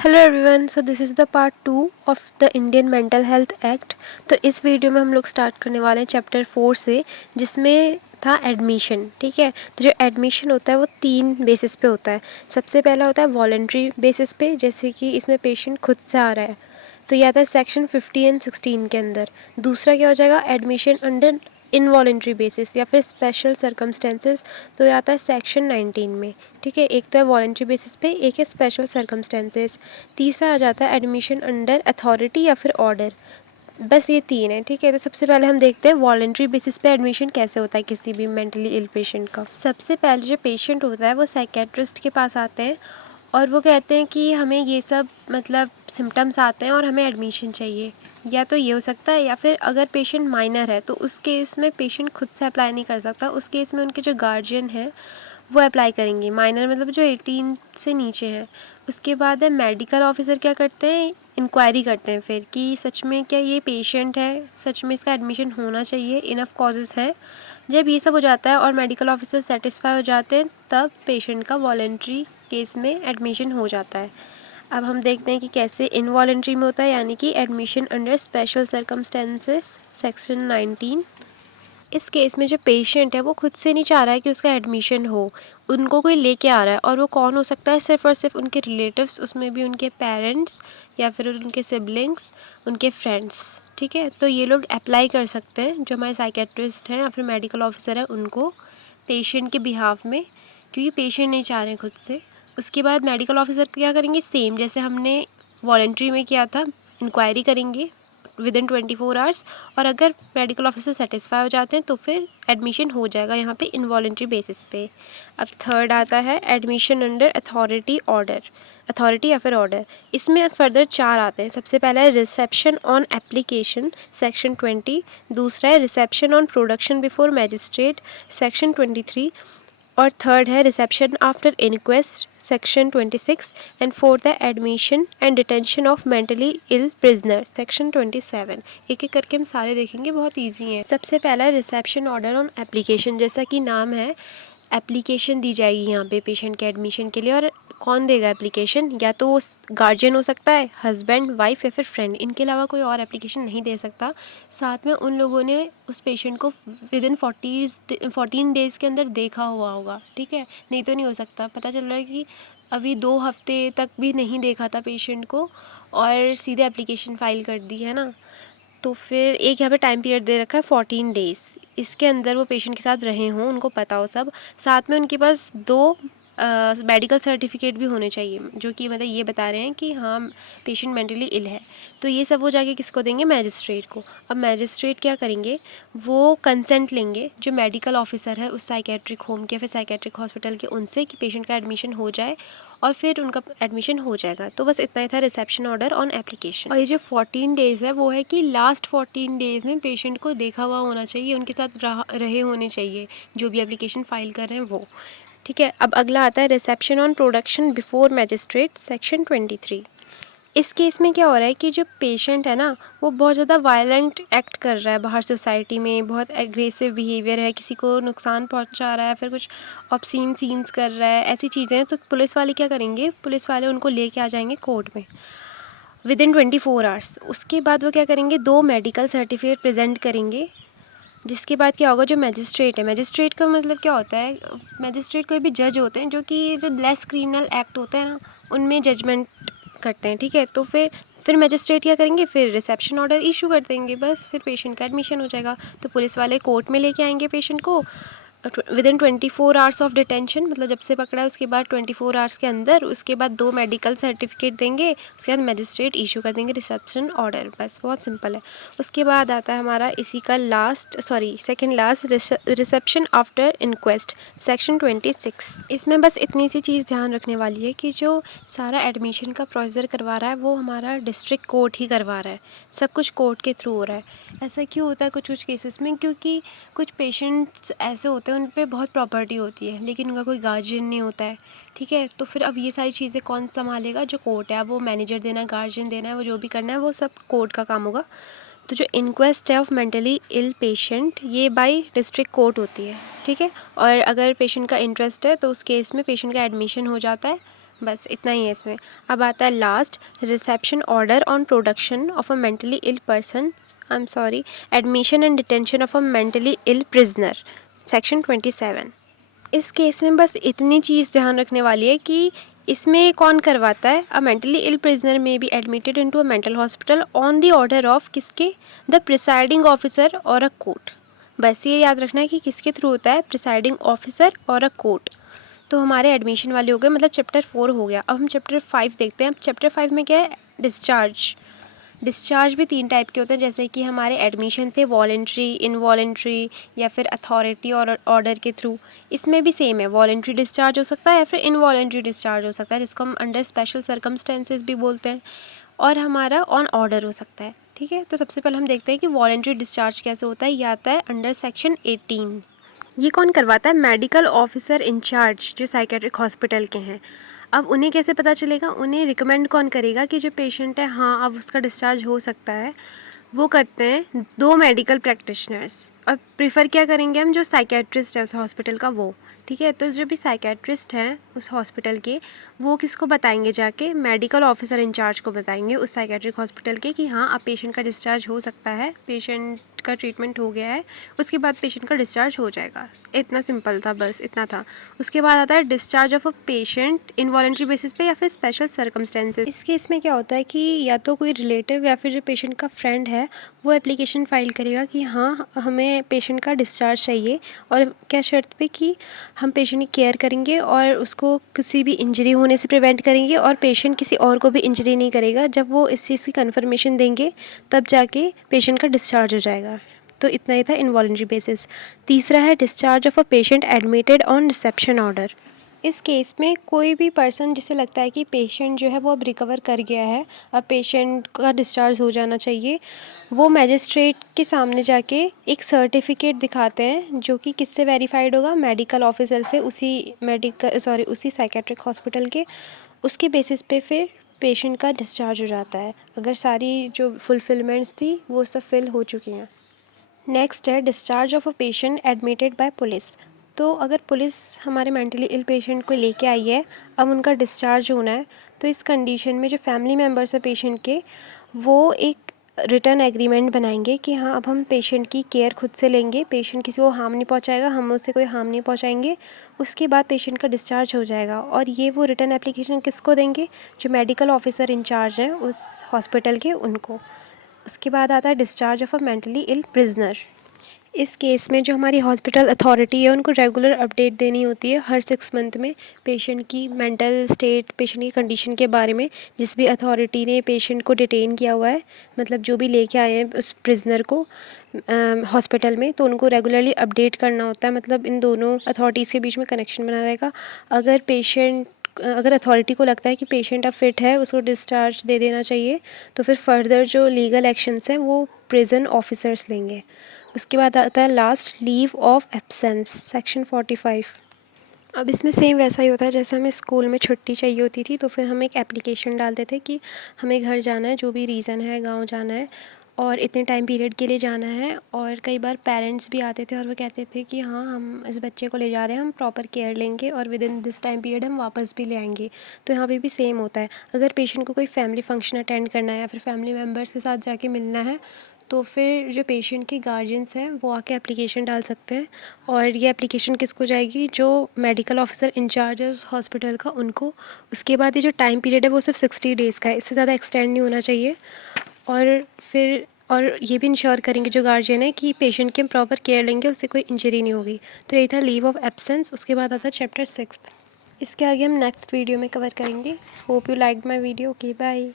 Hello everyone, so this is the part 2 of the Indian mental health act. तो इस video में हम लोग स्टार्ट करने वाले हैं चैप्टर 4 से, जिसमें था एडमिशन। ठीक है, तो जो एडमिशन होता है वो 3 बेसिस पे होता है। सबसे पहला होता है वॉलेंट्री बेसिस पे, जैसे कि इसमें पेशेंट खुद से आ रहा है, तो यह आता है सेक्शन 50 एंड 16 के अंदर। दूसरा क्या हो जाएगा, एडमिशन अंडर इनवॉलेंट्री बेसिस या फिर स्पेशल सर्कमस्टेंसेस, तो ये आता है सेक्शन 19 में। ठीक है, एक तो है वॉलेंट्री बेसिस पे, एक है स्पेशल सर्कमस्टेंसेस। तीसरा आ जाता है एडमिशन अंडर अथॉरिटी या फिर ऑर्डर। बस ये 3 है। ठीक है, तो सबसे पहले हम देखते हैं वॉलेंट्री बेसिस पे एडमिशन कैसे होता है किसी भी मेंटली इल पेशेंट का। सबसे पहले जो पेशेंट होता है वो साइकेट्रिस्ट के पास आते हैं और वो कहते हैं कि हमें ये सब मतलब सिम्टम्स आते हैं और हमें एडमिशन चाहिए। या तो ये हो सकता है, या फिर अगर पेशेंट माइनर है तो उस केस में पेशेंट खुद से अप्लाई नहीं कर सकता। उस केस में उनके जो गार्जियन है वो अप्लाई करेंगे। माइनर मतलब जो 18 से नीचे है। उसके बाद है मेडिकल ऑफिसर क्या करते हैं, इंक्वायरी करते हैं फिर कि सच में क्या ये पेशेंट है, सच में इसका एडमिशन होना चाहिए, इनफ कॉजेज़ है। जब ये सब हो जाता है और मेडिकल ऑफिसर सेटिस्फाई हो जाते हैं, तब पेशेंट का वॉलेंट्री केस में एडमिशन हो जाता है। अब हम देखते हैं कि कैसे इनवॉलेंट्री में होता है, यानी कि admission under special circumstances section 19। इस केस में जो पेशेंट है वो खुद से नहीं चाह रहा है कि उसका एडमिशन हो, उनको कोई लेके आ रहा है। और वो कौन हो सकता है, सिर्फ और सिर्फ उनके रिलेटिव्स, उसमें भी उनके पेरेंट्स या फिर उनके सिबलिंग्स, उनके फ्रेंड्स। ठीक है, तो ये लोग अप्लाई कर सकते हैं, जो हमारे साइकेट्रिस्ट हैं या फिर मेडिकल ऑफिसर हैं उनको, पेशेंट के बिहाफ में, क्योंकि पेशेंट नहीं चाह रहे खुद से। उसके बाद मेडिकल ऑफिसर क्या करेंगे, सेम जैसे हमने वॉलेंट्री में किया था, इंक्वायरी करेंगे विद इन 24 आवर्स। और अगर मेडिकल ऑफिसर सेटिस्फाई हो जाते हैं तो फिर एडमिशन हो जाएगा यहाँ पे इनवॉलेंट्री बेसिस पे। अब थर्ड आता है admission under authority order, authority या फिर ऑर्डर। इसमें फर्दर 4 आते हैं। सबसे पहला है रिसेप्शन ऑन एप्लीकेशन सेक्शन 20। दूसरा है reception on production before magistrate section 23। और थर्ड है reception after inquest section 26। And fourth है admission and detention of mentally ill prisoner section 27। एक एक करके हम सारे देखेंगे, बहुत इजी हैं। सबसे पहला है रिसेप्शन ऑर्डर ऑन एप्लीकेशन। जैसा कि नाम है, एप्लीकेशन दी जाएगी यहाँ पे पेशेंट के एडमिशन के लिए। और कौन देगा एप्लीकेशन, या तो गार्जियन हो सकता है, हस्बैंड, वाइफ या फिर फ्रेंड, इनके अलावा कोई और एप्लीकेशन नहीं दे सकता। साथ में उन लोगों ने उस पेशेंट को विद इन 14 डेज़ के अंदर देखा हुआ होगा। ठीक है, नहीं तो नहीं हो सकता। पता चल रहा है कि अभी 2 हफ्ते तक भी नहीं देखा था पेशेंट को और सीधे एप्लीकेशन फ़ाइल कर दी है ना, तो फिर एक यहाँ पे टाइम पीरियड दे रखा है 14 डेज़। इसके अंदर वो पेशेंट के साथ रहे हों, उनको पता हो सब। साथ में उनके पास 2 मेडिकल सर्टिफिकेट भी होने चाहिए, जो कि मतलब ये बता रहे हैं कि हाँ पेशेंट मेंटली इल है। तो ये सब वो जाके किसको देंगे, मैजिस्ट्रेट को। अब मैजिस्ट्रेट क्या करेंगे, वो कंसेंट लेंगे जो मेडिकल ऑफिसर है उस साइकेट्रिक होम के या फिर साइकेट्रिक हॉस्पिटल के, उनसे कि पेशेंट का एडमिशन हो जाए, और फिर उनका एडमिशन हो जाएगा। तो बस इतना ही था रिसेप्शन ऑर्डर ऑन एप्लीकेशन। और ये जो 14 डेज़ है वो है कि लास्ट 14 डेज़ में पेशेंट को देखा हुआ होना चाहिए, उनके साथ रहे होने चाहिए जो भी एप्लीकेशन फ़ाइल कर रहे हैं वो। ठीक है, अब अगला आता है reception on production before magistrate section 23। इस केस में क्या हो रहा है कि जो पेशेंट है ना, वो बहुत ज़्यादा वायलेंट एक्ट कर रहा है बाहर सोसाइटी में, बहुत एग्रेसिव बिहेवियर है, किसी को नुकसान पहुंचा रहा है, फिर कुछ ऑब्सीन सीन्स कर रहा है, ऐसी चीज़ें हैं। तो पुलिस वाले क्या करेंगे, पुलिस वाले उनको लेके आ जाएंगे कोर्ट में विद इन 24 आवर्स। उसके बाद वो क्या करेंगे, 2 मेडिकल सर्टिफिकेट प्रेजेंट करेंगे। जिसके बाद क्या होगा, जो मैजिस्ट्रेट है, मैजिस्ट्रेट का मतलब क्या होता है, मैजिस्ट्रेट कोई भी जज होते हैं जो कि जो लेस क्रिमिनल एक्ट होते हैं ना, उनमें जजमेंट करते हैं। ठीक है, तो फिर मैजिस्ट्रेट क्या करेंगे, फिर रिसेप्शन ऑर्डर इशू कर देंगे, बस फिर पेशेंट का एडमिशन हो जाएगा। तो पुलिस वाले कोर्ट में लेके आएंगे पेशेंट को with in 24 hours of detention, मतलब जब से पकड़ा उसके बाद 24 आवर्स के अंदर। उसके बाद 2 मेडिकल सर्टिफिकेट देंगे, उसके बाद मैजिस्ट्रेट इशू कर देंगे रिसेप्शन ऑर्डर। बस बहुत सिंपल है। उसके बाद आता है हमारा इसी का second last reception after inquest section 26। इसमें बस इतनी सी चीज़ ध्यान रखने वाली है कि जो सारा एडमिशन का प्रोसीजर करवा रहा है वो हमारा डिस्ट्रिक्ट कोर्ट ही करवा रहा है, सब कुछ कोर्ट के थ्रू हो रहा है। ऐसा क्यों होता है कुछ कुछ केसेस में, क्योंकि कुछ पेशेंट्स ऐसे होते हैं उन पे बहुत प्रॉपर्टी होती है लेकिन उनका कोई गार्जियन नहीं होता है। ठीक है, तो फिर अब ये सारी चीज़ें कौन संभालेगा, जो कोर्ट है। वो मैनेजर देना है, गार्जियन देना है, वो जो भी करना है वो सब कोर्ट का काम होगा। तो जो इंक्वेस्ट है ऑफ मेंटली इल पेशेंट, ये बाय डिस्ट्रिक्ट कोर्ट होती है। ठीक है, और अगर पेशेंट का इंटरेस्ट है तो उस केस में पेशेंट का एडमिशन हो जाता है बस इतना ही है इसमें। अब आता है last, reception order on production of a mentally ill person, I am sorry, admission and detention of a mentally ill prisoner, section 27। इस केस में बस इतनी चीज़ ध्यान रखने वाली है कि इसमें कौन करवाता है, अ मेंटली इल प्रिजनर में be admitted into a mental hospital on the order of किसके, द प्रिसाइडिंग ऑफिसर और अ कोर्ट। बस ये याद रखना है कि किसके थ्रू होता है, प्रिसाइडिंग ऑफिसर और अ कोर्ट। तो हमारे एडमिशन वाले हो गए, मतलब चैप्टर 4 हो गया। अब हम चैप्टर 5 देखते हैं। अब चैप्टर 5 में क्या है, डिस्चार्ज। डिस्चार्ज भी 3 टाइप के होते हैं, जैसे कि हमारे एडमिशन थे वॉलेंट्री, इनवॉलेंट्री या फिर अथॉरिटी और ऑर्डर के थ्रू। इसमें भी सेम है, वॉलेंट्री डिस्चार्ज हो सकता है या फिर इनवॉलेंट्री डिस्चार्ज हो सकता है, जिसको हम अंडर स्पेशल सर्कमस्टेंसेस भी बोलते हैं, और हमारा ऑन ऑर्डर हो सकता है। ठीक है, तो सबसे पहले हम देखते हैं कि वॉलेंट्री डिस्चार्ज कैसे होता है। ये आता है अंडर सेक्शन 18। ये कौन करवाता है, मेडिकल ऑफिसर इंचार्ज जो साइकेट्रिक हॉस्पिटल के हैं। अब उन्हें कैसे पता चलेगा, उन्हें रिकमेंड कौन करेगा कि जो पेशेंट है हाँ अब उसका डिस्चार्ज हो सकता है, वो करते हैं 2 मेडिकल प्रैक्टिशनर्स। और प्रीफर क्या करेंगे हम, जो साइकेट्रिस्ट है उस हॉस्पिटल का वो। ठीक है, तो जो भी साइकेट्रिस्ट हैं उस हॉस्पिटल के, वो किसको बताएंगे जाके, मेडिकल ऑफिसर इंचार्ज को बताएंगे उस साइकेट्रिक हॉस्पिटल के कि हाँ अब पेशेंट का डिस्चार्ज हो सकता है, पेशेंट का ट्रीटमेंट हो गया है, उसके बाद पेशेंट का डिस्चार्ज हो जाएगा। इतना सिंपल था, बस इतना था। उसके बाद आता है discharge of a patient involuntary basis पे या फिर स्पेशल सर्कमस्टेंसेस। इस केस में क्या होता है कि या तो कोई रिलेटिव या फिर जो पेशेंट का फ्रेंड है वो एप्लीकेशन फ़ाइल करेगा कि हाँ हमें पेशेंट का डिस्चार्ज चाहिए, और क्या शर्त पे कि हम पेशेंट की केयर करेंगे और उसको किसी भी इंजरी होने से प्रिवेंट करेंगे, और पेशेंट किसी और को भी इंजरी नहीं करेगा। जब वो इस चीज़ की कन्फर्मेशन देंगे तब जाके पेशेंट का डिस्चार्ज हो जाएगा। तो इतना ही था इनवॉलेंट्री बेसिस। तीसरा है discharge of a patient admitted on reception order. इस केस में कोई भी पर्सन जिसे लगता है कि पेशेंट जो है वो अब रिकवर कर गया है, अब पेशेंट का डिस्चार्ज हो जाना चाहिए, वो मैजिस्ट्रेट के सामने जाके एक सर्टिफिकेट दिखाते हैं जो कि किससे वेरीफाइड होगा, मेडिकल ऑफिसर से, उसी साइकेट्रिक हॉस्पिटल के। उसके बेसिस पे फिर पेशेंट का डिस्चार्ज हो जाता है, अगर सारी जो फुलफिलमेंट्स थी वो सब फिल हो चुकी हैं। नेक्स्ट है discharge of a patient admitted by police. तो अगर पुलिस हमारे मेंटली इल पेशेंट को लेके आई है, अब उनका डिस्चार्ज होना है, तो इस कंडीशन में जो फैमिली मेम्बर्स है पेशेंट के, वो एक रिटर्न एग्रीमेंट बनाएंगे कि हाँ अब हम पेशेंट की केयर खुद से लेंगे, पेशेंट किसी को हार्म नहीं पहुंचाएगा, हम उससे कोई हार्म नहीं पहुंचाएंगे। उसके बाद पेशेंट का डिस्चार्ज हो जाएगा, और ये वो रिटर्न एप्लीकेशन किसको देंगे, जो मेडिकल ऑफिसर इंचार्ज हैं उस हॉस्पिटल के, उनको। उसके बाद आता है discharge of a mentally ill prisoner. इस केस में जो हमारी हॉस्पिटल अथॉरिटी है उनको रेगुलर अपडेट देनी होती है हर 6 मंथ में, पेशेंट की मेंटल स्टेट, पेशेंट की कंडीशन के बारे में। जिस भी अथॉरिटी ने पेशेंट को डिटेन किया हुआ है, मतलब जो भी लेके आए हैं उस प्रिजनर को हॉस्पिटल में, तो उनको रेगुलरली अपडेट करना होता है। मतलब इन दोनों अथॉरिटीज़ के बीच में कनेक्शन बना रहेगा। अगर अथॉरिटी को लगता है कि पेशेंट अब फिट है, उसको डिस्चार्ज दे देना चाहिए, तो फिर फर्दर जो लीगल एक्शंस हैं वो प्रिजन ऑफिसर्स लेंगे। उसके बाद आता है last, leave of absence, section 45। अब इसमें सेम वैसा ही होता है जैसे हमें स्कूल में छुट्टी चाहिए होती थी, तो फिर हम एक एप्लीकेशन डालते थे कि हमें घर जाना है, जो भी रीज़न है, गांव जाना है और इतने टाइम पीरियड के लिए जाना है। और कई बार पेरेंट्स भी आते थे और वो कहते थे कि हाँ हम इस बच्चे को ले जा रहे हैं, हम प्रॉपर केयर लेंगे और with in this time period हम वापस भी ले आएंगे। तो यहाँ पे भी सेम होता है, अगर पेशेंट को कोई फैमिली फंक्शन अटेंड करना है या फिर फैमिली मेम्बर्स के साथ जाके मिलना है, तो फिर जो पेशेंट के गार्जियंस हैं वो आके एप्लीकेशन डाल सकते हैं। और ये एप्लीकेशन किसको जाएगी, जो मेडिकल ऑफिसर इंचार्ज है उस हॉस्पिटल का, उनको। उसके बाद ये जो टाइम पीरियड है वो सिर्फ 60 डेज़ का है, इससे ज़्यादा एक्सटेंड नहीं होना चाहिए। और ये भी इंश्योर करेंगे जो गार्जियन है कि पेशेंट की हम प्रॉपर केयर लेंगे, उससे कोई इंजरी नहीं होगी। तो यही था लीव ऑफ एब्सेंस। उसके बाद आता है चैप्टर 6। इसके आगे हम नेक्स्ट वीडियो में कवर करेंगे। Hope you like my video. Okay, bye.